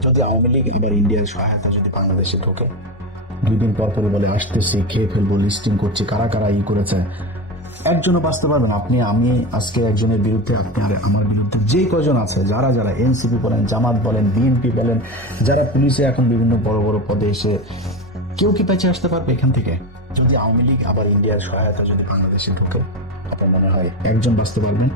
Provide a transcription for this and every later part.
যদি আওয়ামী লীগ আবার ইন্ডিয়ার সহায়তা যদি বাংলাদেশে ঢোকে, 2 দিন পর পরে বলে আসতেছি, খেয়ে ফেলবো, লিস্টিং করছি, কারা কারা করেছে, একজনও বাঁচতে পারবেন। আপনি আমি আজকে একজনের বিরুদ্ধে, আপনি আর আমার বিরুদ্ধে যে কজন আছে, যারা যারা এনসিপি বলেন, জামাত বলেন, বিএনপি বলেন, যারা পুলিশে এখন বিভিন্ন বড় বড় পদে এসে, কেউ কি বেঁচে আসতে পারবে এখান থেকে? যদি আওয়ামী লীগ আবার ইন্ডিয়ার সহায়তা যদি বাংলাদেশে ঢোকে, আপনার মনে হয় একজন বাঁচতে পারবেন?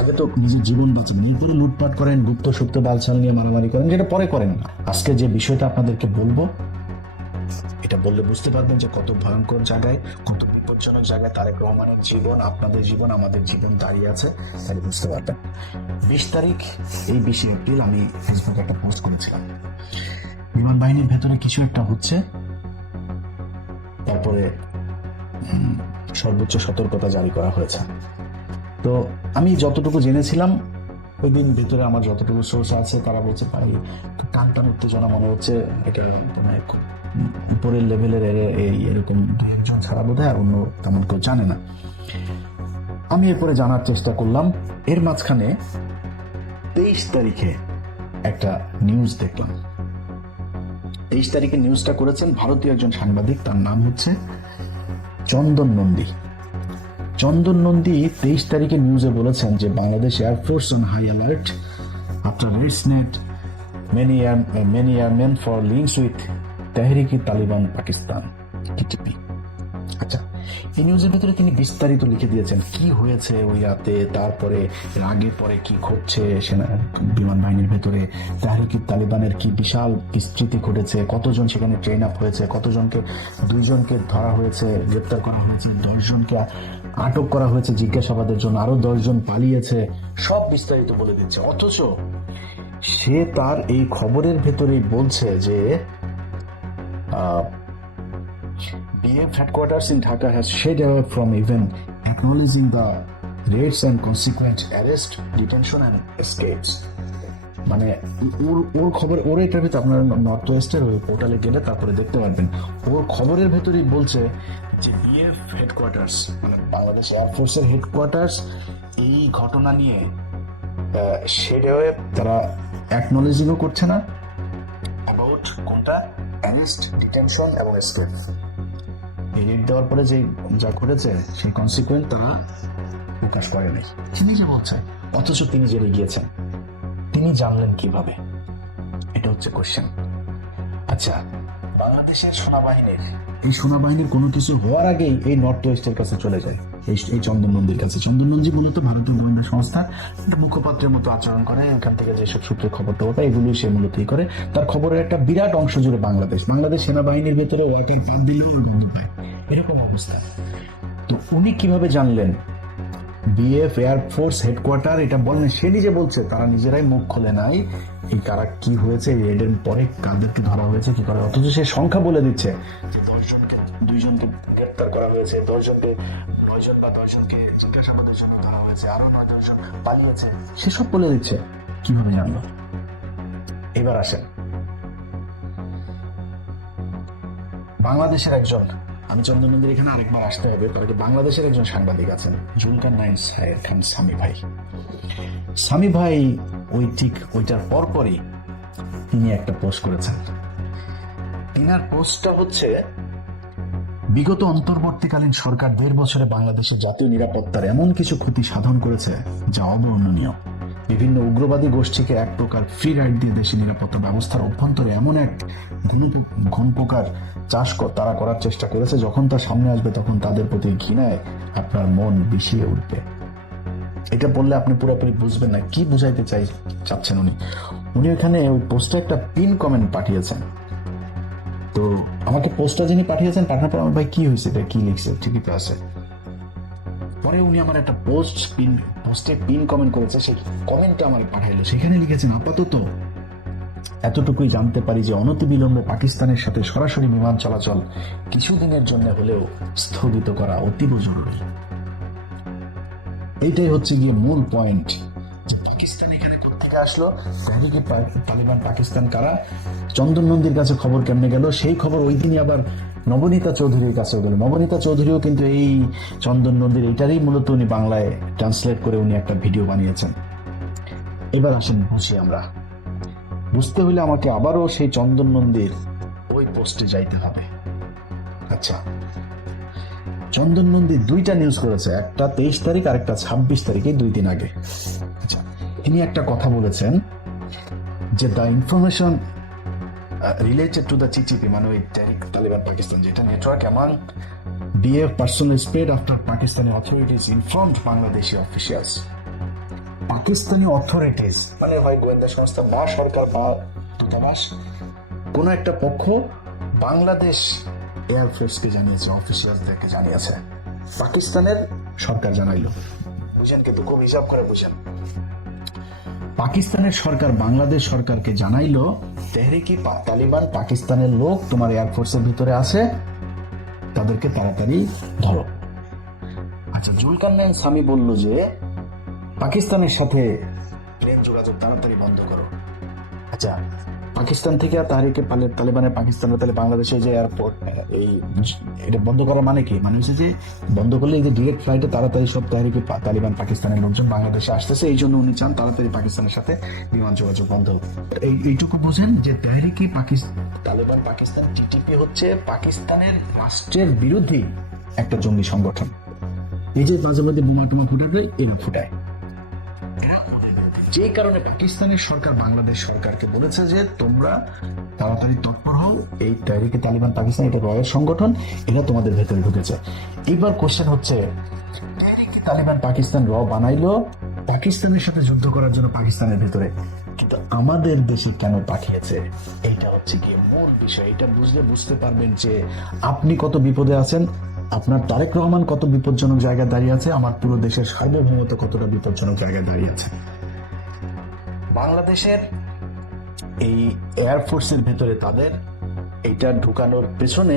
আগে তো নিজের জীবন বাঁচান, এরপরে লুটপাট করেন, গুপ্ত সুপ্ত বালছাল নিয়ে মারামারি করেন, যেটা পরে করেন না। আজকে যে বিষয়টা আপনাদেরকে বলবো, এটা বললে বুঝতে পারবেন যে কত ভয়ঙ্কর জায়গায়, কত বিপজ্জনক জায়গায় তারেক রহমানের জীবন, আপনাদের জীবন, আমাদের জীবন দাঁড়িয়ে আছে, তাহলে বুঝতে পারবেন। 20 তারিখ, এই 20 এপ্রিল আমি ফেসবুকে একটা পোস্ট করেছিলাম, বিমান বাহিনীর ভেতরে কিছু একটা হচ্ছে, তারপরে সর্বোচ্চ সতর্কতা জারি করা হয়েছে। তো আমি যতটুকু জেনেছিলাম, ওই দিন ভেতরে আমার যতটুকু সোর্স আছে তারা বলছে ভাই টান টান উত্তেজনা মনে হচ্ছে, এটা মানে উপরের লেভেলের এরকম 2 একজন ছাড়া বোধ হয় আর অন্য তেমন কেউ জানে না। আমি এরপরে জানার চেষ্টা করলাম, এর মাঝখানে 23 তারিখে একটা নিউজ দেখলাম। 23 তারিখে নিউজটা করেছেন ভারতীয় একজন সাংবাদিক, তার নাম হচ্ছে চন্দন নন্দী। চন্দন নন্দী 23 তারিখে নিউজে বলেছেন যে Bangladesh air force on high alert after raids net many airmen for links with Tehrik-i-Taliban Pakistan TTP. আচ্ছা, এই নিউজের ভেতরে তিনি বিস্তারিত লিখে দিয়েছেন কি হয়েছে ওই রাতে, তারপরে এর আগে পরে কি ঘটছে, সেনা বিমান বাহিনীর ভেতরে তেহরিক-ই-তালিবানের কি বিশাল বিস্তৃতি ঘটেছে, কতজন সেখানে ট্রেন আপ হয়েছে, কতজনকে, 2জনকে ধরা হয়েছে, গ্রেপ্তার করা হয়েছে, 10জনকে আটক করা হয়েছে জিজ্ঞাসাবাদের জন্য, আরো 10জন পালিয়েছে, সব বিস্তারিত বলে দিচ্ছে। অথচ সে তার এই খবরের ভেতরেই বলছে যে BF headquarters in Dhaka has shied away from even acknowledging the raids and consequent arrest, detention and escapes. মানে ওর খবর, ওর এটার ভিতরে আপনার নর্থ ওয়েস্টের ওই পোর্টালে গেলে তারপরে দেখতে পারবেন, ওর খবরের ভেতরেই বলছে যে BF হেডকোয়ার্টার্স, মানে বাংলাদেশ এয়ারফোর্সের হেডকোয়ার্টার্স, এই ঘটনা নিয়ে সেটা তারা অ্যাকনোলেজিংও করছে না অ্যাবাউট কোনটা, অ্যারেস্ট, ডিটেনশন এবং এসকেপ। এই রেড দেওয়ার পরে যে যা ঘটেছে সেই কনসিকুয়েন্স তারা প্রকাশ করে নাই, তিনি যে বলছে। অথচ তিনি জেলে গিয়েছেন, তিনি জানলেন কিভাবে? এটা হচ্ছে কোশ্চেন। আচ্ছা, বাংলাদেশের সেনাবাহিনীর কোনো কিছু হওয়ার আগেই এই নর্থ ওয়েস্টের কাছে চলে যায়, এই চন্দন নন্দীর কাছে। চন্দন নন্দী মূলত ভারতীয় গোয়েন্দা সংস্থার একটা মুখপাত্রের মতো আচরণ করে, এখান থেকে যেসব সূত্রে খবর টবর এগুলোই সে মূলতই করে। তার খবরের একটা বিরাট অংশ জুড়ে বাংলাদেশ সেনাবাহিনীর ভেতরে ওয়াটার পাম্প দিলেও গন্ধ পায়, এরকম অবস্থা। তো উনি কিভাবে জানলেন BF এয়ারফোর্স হেডকোয়ার্টার? এটা বলেন, সে নিজে বলছে তারা নিজেরাই মুখ খোলে নাই এই কারা কি হয়েছে, রেডের পরে কাদেরকে ধরা হয়েছে কি করে। অথচ সে সংখ্যা বলে দিচ্ছে যে 2জনকে গ্রেপ্তার করা হয়েছে, 9জন বা 10জনকে জিজ্ঞাসাবাদের জন্য ধরা হয়েছে, আরো 9জন পালিয়েছে, সেসব বলে দিচ্ছে। কিভাবে জানলো? এবার আসেন, বাংলাদেশের একজন, আমি চন্দন নন্দীর এখানে আরেকবার আসতে হবে, তারপরে বাংলাদেশের একজন সাংবাদিক আছেন জুলকার নাইন খান সামি ভাই ওই ঠিক ওইটার পরপরই তিনি একটা পোস্ট করেছেন। তিনার পোস্টটা হচ্ছে, বিগত অন্তর্বর্তীকালীন সরকার 1.5 বছরে বাংলাদেশের জাতীয় নিরাপত্তার এমন কিছু ক্ষতি সাধন করেছে যা অবর্ণনীয়। বিভিন্ন উগ্রবাদী গোষ্ঠীকে এক প্রকার ফ্রি রাইড দিয়ে দেশের নিরাপত্তা ব্যবস্থার অভ্যন্তরে এমন এক ঘুণ পোকার চাষ তারা করার চেষ্টা করেছে, যখন তার সামনে আসবে তখন তাদের প্রতি ঘৃণায় আপনার মন বিষিয়ে উঠবে। এটা বললে আপনি পুরোপুরি বুঝবেন না কি বুঝাইতে চাচ্ছেন উনি এখানে ওই পোস্টে একটা পিন কমেন্ট পাঠিয়েছেন। তো আমাকে পোস্টটা যিনি পাঠিয়েছেন, পাঠানোর পর আমার ভাই কি হয়েছে, কি লিখছে, ঠিকই তো আছে। পরে উনি আমার একটা পোস্টে পিন কমেন্ট করেছে, সেই কমেন্টটা আমার পাঠাইলো, সেখানে লিখেছেন, আপাতত এতটুকুই জানতে পারি যে অনতিবিলম্বে পাকিস্তানের সাথে সরাসরি বিমান চলাচল কিছুদিনের জন্য হলেও স্থগিত করা অতীব জরুরি। এইটাই হচ্ছে গিয়ে মূল পয়েন্ট। পাকিস্তান এখানে কোথেকে আসলো, তালিবান পাকিস্তান কারা, চন্দন নন্দীর কাছে খবর কেমনে গেল, সেই খবর ওই দিনই আবার নবনীতা চৌধুরীর কাছেও গেল। নবনীতা চৌধুরীও কিন্তু এই চন্দন নন্দীর এটারই মূলত উনি বাংলায় ট্রান্সলেট করে উনি একটা ভিডিও বানিয়েছেন। এবার আসেন বুঝি আমরা, বুঝতে হলে আমাকে আবারও সেই চন্দন নন্দীর ওই পোস্টে যাইতে হবে। আচ্ছা, চন্দন নন্দী দুইটা নিউজ করেছে, একটা 23 তারিখ আর একটা 26 তারিখে, 2 দিন আগে। আচ্ছা, তিনি একটা কথা বলেছেন যে the information related to the TTP, মানে ওই তালিবান পাকিস্তান, যেটা network among BF personally spread after Pakistani authorities informed Bangladeshi officials. Pakistani authorities মানে হয় গোয়েন্দা সংস্থা বা সরকার বা দূতাবাস, কোন একটা পক্ষ বাংলাদেশ এয়ারফোর্সকে জানিয়েছে, অফিসিয়ালদেরকে জানিয়েছে, পাকিস্তানের সরকার জানাইলো। বুঝেন, কিন্তু খুব হিসাব করে বুঝেন। পাকিস্তানের সরকার বাংলাদেশ সরকারকে জানাইলো তেহরিকি তালিবান পাকিস্তানের লোক তোমার এয়ারফোর্সের ভিতরে আছে, তাদেরকে তাড়াতাড়ি ধরো। আচ্ছা, জুলকারনাইন সামি বলল যে পাকিস্তানের সাথে প্লেন যোগাযোগ তাড়াতাড়ি বন্ধ করো। আচ্ছা, পাকিস্তান থেকে তাহরিকে তালিবানের পাকিস্তানের তাহলে বাংলাদেশে যে এয়ারপোর্ট, এই এটা বন্ধ করার মানে কি? মানে হচ্ছে যে বন্ধ করলে এই যে ডিরেক্ট ফ্লাইটে তাড়াতাড়ি সব তাহরিকে তালিবান পাকিস্তানের লোকজন বাংলাদেশে আসতেছে, এই জন্য উনি চান তাড়াতাড়ি পাকিস্তানের সাথে বিমান যোগাযোগ বন্ধ হোক। এইটুকু বোঝেন যে তাহরিকি তালিবান পাকিস্তান TTP হচ্ছে পাকিস্তানের রাষ্ট্রের বিরোধী একটা জঙ্গি সংগঠন। এই যে মাঝে মাঝে বোমা টোমা ফুটাতে এরা ফুটায়, যে কারণে পাকিস্তানের সরকার বাংলাদেশ সরকারকে বলেছে যে তোমরা তাড়াতাড়ি তৎপর হও, এই তাহরিকে তালিবান পাকিস্তান এটা রয়ের সংগঠন, এটা তোমাদের ভেতরে ঢুকেছে। এইবার কোশ্চেন হচ্ছে, তাহরিকে তালিবান পাকিস্তান বানাইলো পাকিস্তানের সাথে যুদ্ধ করার জন্য পাকিস্তানের ভেতরে, কিন্তু আমাদের দেশে কেন পাঠিয়েছে? এইটা হচ্ছে কি মূল বিষয়। এটা বুঝলে বুঝতে পারবেন যে আপনি কত বিপদে আছেন, আপনার তারেক রহমান কত বিপজ্জনক জায়গায় দাঁড়িয়ে আছে, আমার পুরো দেশের সার্বভৌমত্ব কতটা বিপজ্জনক জায়গায় দাঁড়িয়ে আছে। বাংলাদেশের এই এয়ারফোর্সের ভেতরে তাদের এইটা ঢুকানোর পেছনে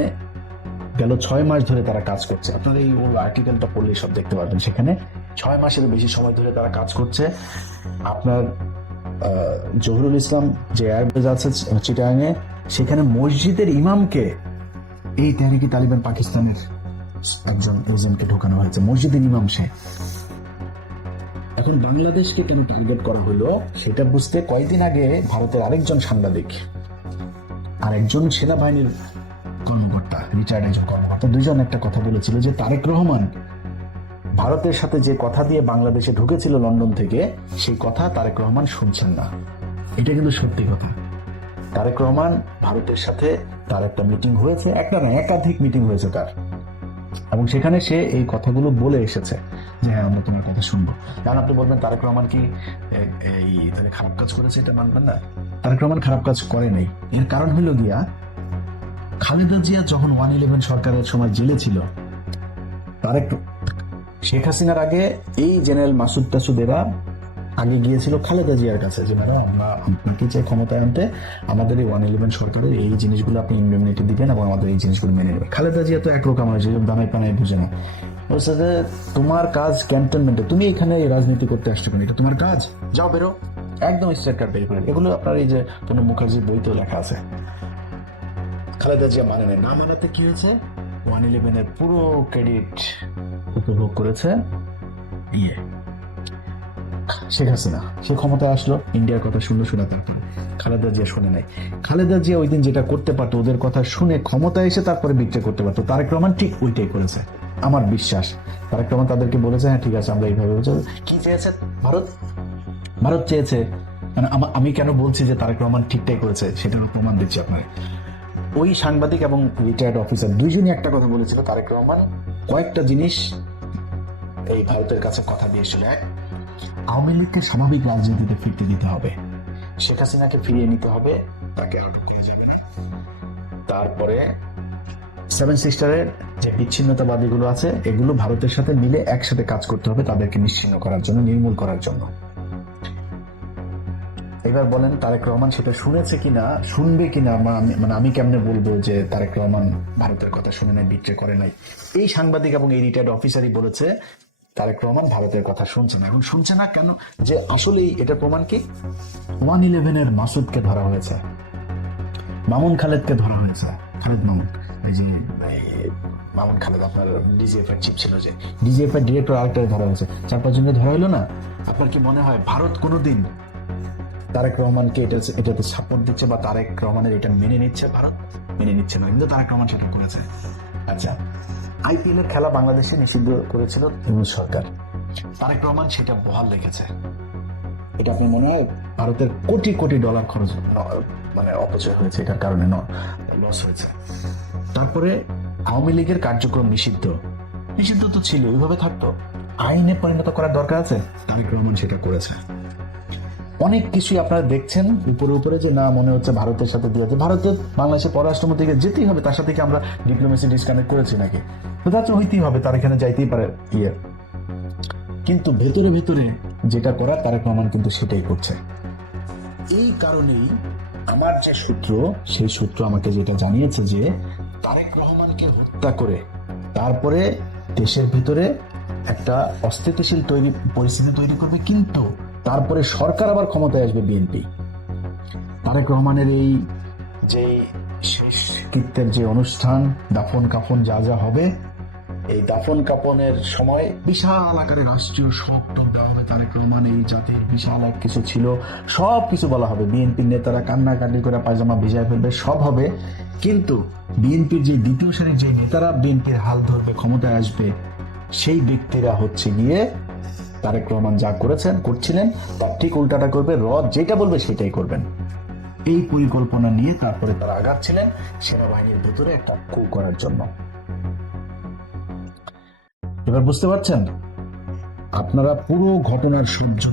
গেল 6 মাস ধরে তারা কাজ করছে। আপনারা এই আর্টিকেলটা পড়লে সব দেখতে পারবেন, সেখানে 6 মাসের বেশি সময় ধরে তারা কাজ করছে। আপনার জহুরুল ইসলাম যে এয়ারবেজ আছে চিটাগাঙে, সেখানে মসজিদের ইমামকে এই তাহরিকি তালিবান পাকিস্তানের একজন এজেন্টকে ঢোকানো হয়েছে, মসজিদের ইমাম সে। এখন বাংলাদেশকে কেন টার্গেট করা হলো সেটা বুঝতে কয়েকদিন আগে ভারতের আরেকজন সাংবাদিক আর একজন সেনাবাহিনীর কর্মকর্তা, রিটায়ার্ড একজন কর্মকর্তা, দুইজন একটা কথা বলেছিল যে তারেক রহমান ভারতের সাথে যে কথা দিয়ে বাংলাদেশে ঢুকেছিল লন্ডন থেকে, সেই কথা তারেক রহমান শুনছেন না। এটা কিন্তু সত্যি কথা। তারেক রহমান ভারতের সাথে তার একটা মিটিং হয়েছে, একটা না একাধিক মিটিং হয়েছে তার, এবং সেখানে সে এই কথাগুলো বলে এসেছে যে হ্যাঁ আমরা তোমার কথা শুনবো। কারণ আপনি বলবেন তারেক রহমান কি এই খারাপ কাজ করেছে, এটা মানবেন না। তারেক রহমান খারাপ কাজ করে নাই। এর কারণ হলো গিয়া খালেদা জিয়া যখন 111 সরকারের সময় জেলে ছিল, তারেক শেখ হাসিনার আগে এই জেনারেল মাসুদ টাসুদেরা আগে গিয়েছিল খালেদা জিয়ার কাছে যে ম্যাডাম আমরা আপনাকে চাই ক্ষমতায় আনতে, আমাদের এই 111 সরকারের এই জিনিসগুলো আপনি ইমপ্লিমেন্ট দিবেন এবং আমাদের এই জিনিসগুলো মেনে নেবেন। খালেদা জিয়া তো একরকম মানুষ, দানাই পানায় বুঝে না। বলছে যে তোমার কাজ ক্যান্টনমেন্টে, তুমি এখানে রাজনীতি করতে আসছো কেন, এটা তোমার কাজ, যাও বেরো, একদম স্ট্রেট কাট বের করে। এগুলো আপনার এই যে প্রণব মুখার্জির বইতেও লেখা আছে। খালেদা জিয়া মানে না মানাতে কি হয়েছে, 111 এর পুরো ক্রেডিট উপভোগ করেছে শেখ হাসিনা। সে ক্ষমতায় আসলো, ইন্ডিয়ার কথা শুনলো, শোনা তারপরে খালেদা জিয়া শুনে নাই। খালেদা জিয়া ওই দিন যেটা করতে পারতো, ওদের কথা শুনে ক্ষমতায় এসে তারপরে বিক্রি করতে পারতো, তারেক রহমান ঠিক ওইটাই করেছে আমার বিশ্বাস। তারেক রহমান তাদেরকে বলেছে হ্যাঁ ঠিক আছে আমরা এইভাবে, কি চেয়েছে ভারত চেয়েছে, মানে আমি কেন বলছি যে তারেক রহমান ঠিকটাই করেছে সেটার প্রমাণ দিচ্ছি আপনার। ওই সাংবাদিক এবং রিটায়ার্ড অফিসার দুইজনই একটা কথা বলেছিল, তারেক রহমান কয়েকটা জিনিস এই ভারতের কাছে কথা দিয়েছিল। এক, আওয়ামী লীগকে স্বাভাবিক রাজনীতিতে ফিরতে দিতে হবে, শেখ হাসিনাকে ফিরিয়ে নিতে হবে, তাকে আটক করা যাবে না। তারপরে 7 সিস্টারের যে বিচ্ছিন্নতাবাদীগুলো আছে, এগুলো ভারতের সাথে মিলে একসাথে কাজ করতে হবে তাদেরকে নিশ্চিহ্ন করার জন্য, নির্মূল করার জন্য। এবার বলেন তারেক রহমান সেটা শুনেছে কিনা, শুনবে কিনা, মানে আমি কেমনে বলবো যে তারেক রহমান ভারতের কথা শুনে নাই, বিট্রে করে নাই? এই সাংবাদিক এবং এই রিটায়ার্ড অফিসারই বলেছে তারেক রহমান ভারতের কথা শুনছে না। এখন শুনছে না কেন, যে আসলেই এটা প্রমাণ কি, 111 এর মাসুদকে ধরা হয়েছে, মামুন খালেদকে ধরা হয়েছে, খালেদ মামুন, এই যে মামুন খালেদ আপনার ডিজিএফ এর চিফ ছিল, যে ডিজিএফ এর ডিরেক্টর আরেকটা ধরা হয়েছে, 4-5 জনকে ধরা হলো না। আপনার কি মনে হয় ভারত কোনোদিন তারেক রহমানকে এটাতে সাপোর্ট দিচ্ছে বা তারেক রহমানের এটা মেনে নিচ্ছে, ভারত মেনে নিচ্ছে না, কিন্তু তারেক রহমান সেটা করেছে। আচ্ছা, আইপিএল এর খেলা বাংলাদেশে নিষিদ্ধ করেছিল ইউনূস সরকার, তারেক রহমান সেটা বহাল রেখেছে। এটা আপনার মনে হয় ভারতের কোটি কোটি ডলার খরচ মানে অপচয় হয়েছে, এটার কারণে লস হয়েছে। তারপরে আওয়ামী লীগের কার্যক্রম নিষিদ্ধ তো ছিল, ওইভাবে থাকতো, আইনে পরিণত করার দরকার আছে, তারেক রহমান সেটা করেছে। অনেক কিছুই আপনারা দেখছেন উপরে উপরে যে না মনে হচ্ছে ভারতের সাথে দিয়েছে, ভারতের বাংলাদেশের পররাষ্ট্রমন্ত্রীকে যেতেই হবে, তার সাথে কি আমরা ডিপ্লোমেসি ডিসকানেক্ট করেছি নাকি? তো তা হইতেই হবে, তার এখানে যাইতেই পারে কিন্তু ভেতরে ভেতরে যেটা করার তারেক রহমান কিন্তু সেটাই করছে। এই কারণেই আমার যে সূত্র, সেই সূত্র আমাকে যেটা জানিয়েছে যে তারেক রহমানকে হত্যা করে তারপরে দেশের ভিতরে একটা অস্থিতিশীল পরিস্থিতি তৈরি করবে, কিন্তু তারপরে সরকার আবার ক্ষমতায় আসবে বিএনপি। তারেক রহমানের এই যে শেষ কৃত্যের যে অনুষ্ঠান, দাফন কাফন যা যা হবে, এই দাফন কাফনের সময় বিশাল আকারে রাষ্ট্রীয় শোক টোক দেওয়া হবে। তারেক রহমান এই জাতির বিশাল এক কিছু ছিল, সব কিছু বলা হবে, বিএনপির নেতারা কান্নাকাটি করে পায়জামা ভিজায় ফেলবে, সব হবে। কিন্তু বিএনপির যে দ্বিতীয় সারির যে নেতারা বিএনপির হাল ধরবে, ক্ষমতায় আসবে, সেই ব্যক্তিরা হচ্ছে গিয়ে তারেক রহমান যা করছিলেন তার ঠিক উল্টাটা করবে, যেটা বলবে সেটাই করবেন। এই পরিকল্পনা নিয়ে তারপরে তারা আগাচ্ছিলেন সেনাবাহিনীর ভেতরে একটা কু করার জন্য। এবার বুঝতে পারছেন? আপনারা পুরো ঘটনার সূর্য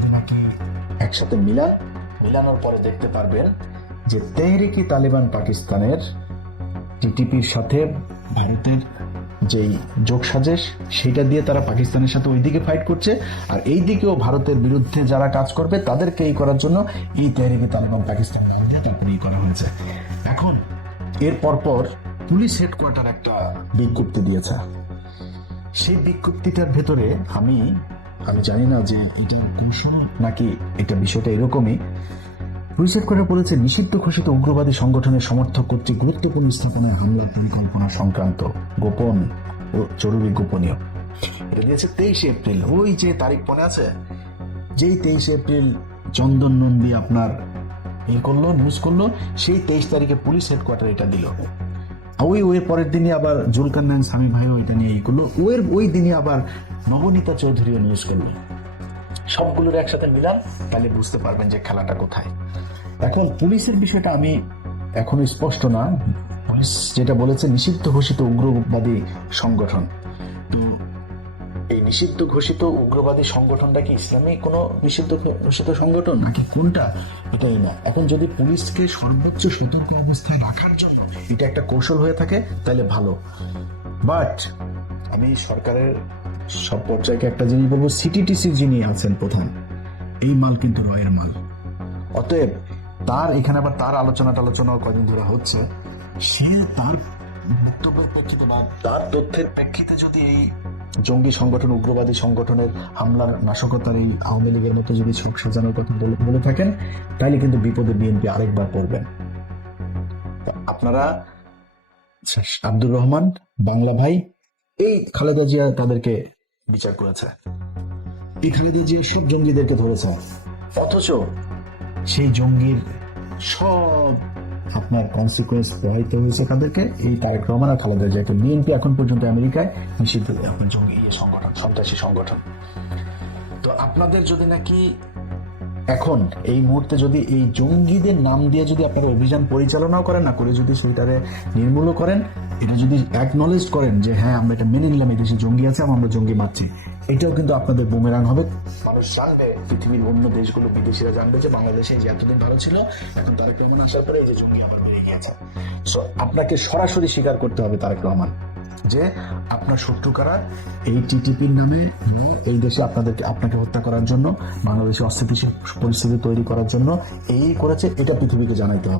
একসাথে মিলানোর পরে দেখতে পারবেন যে তেহরিকি তালিবান পাকিস্তানের টিটিপির সাথে ভারতের যেই যোগসাজেশ, সেটা দিয়ে তারা পাকিস্তানের সাথে ওইদিকে ফাইট করছে, আর এই দিকেও ভারতের বিরুদ্ধে যারা কাজ করবে তাদেরকে এই করার জন্য এই তেহরিকি তালিবান পাকিস্তান নাম দিয়ে তারপরে এই করা হয়েছে। এখন এর পরপর পুলিশ হেডকোয়ার্টার একটা বিজ্ঞপ্তি দিয়েছে। সেই বিজ্ঞপ্তিটার ভেতরে আমি জানি না যে এটা কৌশল নাকি এটা বিষয়টা এরকমই। পুলিশ হেডকোয়ার্টার বলেছে নিষিদ্ধ ঘোষিত উগ্রবাদী সংগঠনের সমর্থক কর্তৃক গুরুত্বপূর্ণ স্থাপনায় হামলার পরিকল্পনা সংক্রান্ত গোপন ও জরুরি গোপনীয়। এটা দিয়েছে 23 এপ্রিল। ওই যে তারিখ মনে আছে, যেই 23 এপ্রিল চন্দন নন্দী আপনার নিউজ করলো, সেই 23 তারিখে পুলিশ হেডকোয়ার্টার এটা দিল। ওই পরের দিনই আবার জুলকারনাইন স্বামী ভাইও এটা নিয়ে করলো, ওই দিনই আবার নবনীতা চৌধুরীও নিউজ করলো। সবগুলোর একসাথে মিলান, তাহলে বুঝতে পারবেন যে খেলাটা কোথায়। এখন পুলিশের বিষয়টা আমি এখনো স্পষ্ট না। পুলিশ যেটা বলেছে নিষিদ্ধ ঘোষিত উগ্রবাদী সংগঠন, তো এই নিষিদ্ধ ঘোষিত উগ্রবাদী সংগঠনটা কি ইসলামী কোনো নিষিদ্ধ ঘোষিত সংগঠন নাকি কোনটা, এটাই না। এখন যদি পুলিশকে সর্বোচ্চ সতর্ক অবস্থায় রাখার জন্য এটা একটা কৌশল হয়ে থাকে তাহলে ভালো। বাট আমি সরকারের সব পর্যায়ে একটা জিনিস বলবো, সিটিটিসি যিনি আছেন প্রধান, এই মাল কিন্তু রয়ের মাল। অতএব তার এখানে আবার তার আলোচনা কদিন ধরে হচ্ছে, সে তার বক্তব্যের প্রেক্ষিতে বা তার তথ্যের প্রেক্ষিতে যদি এই জঙ্গি সংগঠন, উগ্রবাদী সংগঠনের হামলার নাশকতার এই আওয়ামী লীগের মতো যদি ছক সাজানোর কথা বলে থাকেন, তাহলে কিন্তু বিপদে বিএনপি আরেকবার পড়বেন। আপনারা আব্দুর রহমান বাংলা ভাই, এই খালেদা জিয়া তাদেরকে বিচার করেছে, এই খালেদা জিয়া সব জঙ্গিদেরকে ধরেছে, অথচ সেই জঙ্গির সব আপনার কনসিকুয়েন্স প্রভাবিত হয়েছে তাদেরকে, এই তারেক রহমান আর খালেদা জিয়াকে। বিএনপি এখন পর্যন্ত আমেরিকায় নিষিদ্ধ আপনার জঙ্গি সংগঠন, সন্ত্রাসী সংগঠন। তো আপনাদের যদি নাকি এখন এই মুহূর্তে যদি এই জঙ্গিদের নাম দিয়ে যদি আপনারা অভিযান পরিচালনাও করেন, না করে যদি সেটারে নির্মূল করেন, এটা যদি অ্যাকনলেজ করেন যে হ্যাঁ আমরা এটা মেনে নিলাম, এই দেশে জঙ্গি আছে, আমরা জঙ্গি মারছি, এটাও কিন্তু আপনাদের বুমেরাং হবে। মানুষ জানবে, পৃথিবীর অন্য দেশগুলো, বিদেশিরা জানবে যে বাংলাদেশে যে এতদিন ভালো ছিল, এখন তারেক রহমান আসার পরে এই যে জঙ্গি আবার বেড়ে গিয়েছে। সো আপনাকে সরাসরি স্বীকার করতে হবে তারেক রহমান যে আপনার শত্রু কারা, এই টিটিপির নামে এই দেশে আপনাকে হত্যা করার জন্য, বাংলাদেশে অস্থিতিশীল পরিস্থিতি তৈরি করার জন্য এই করেছে, এটা পৃথিবীকে জানাইতে হবে।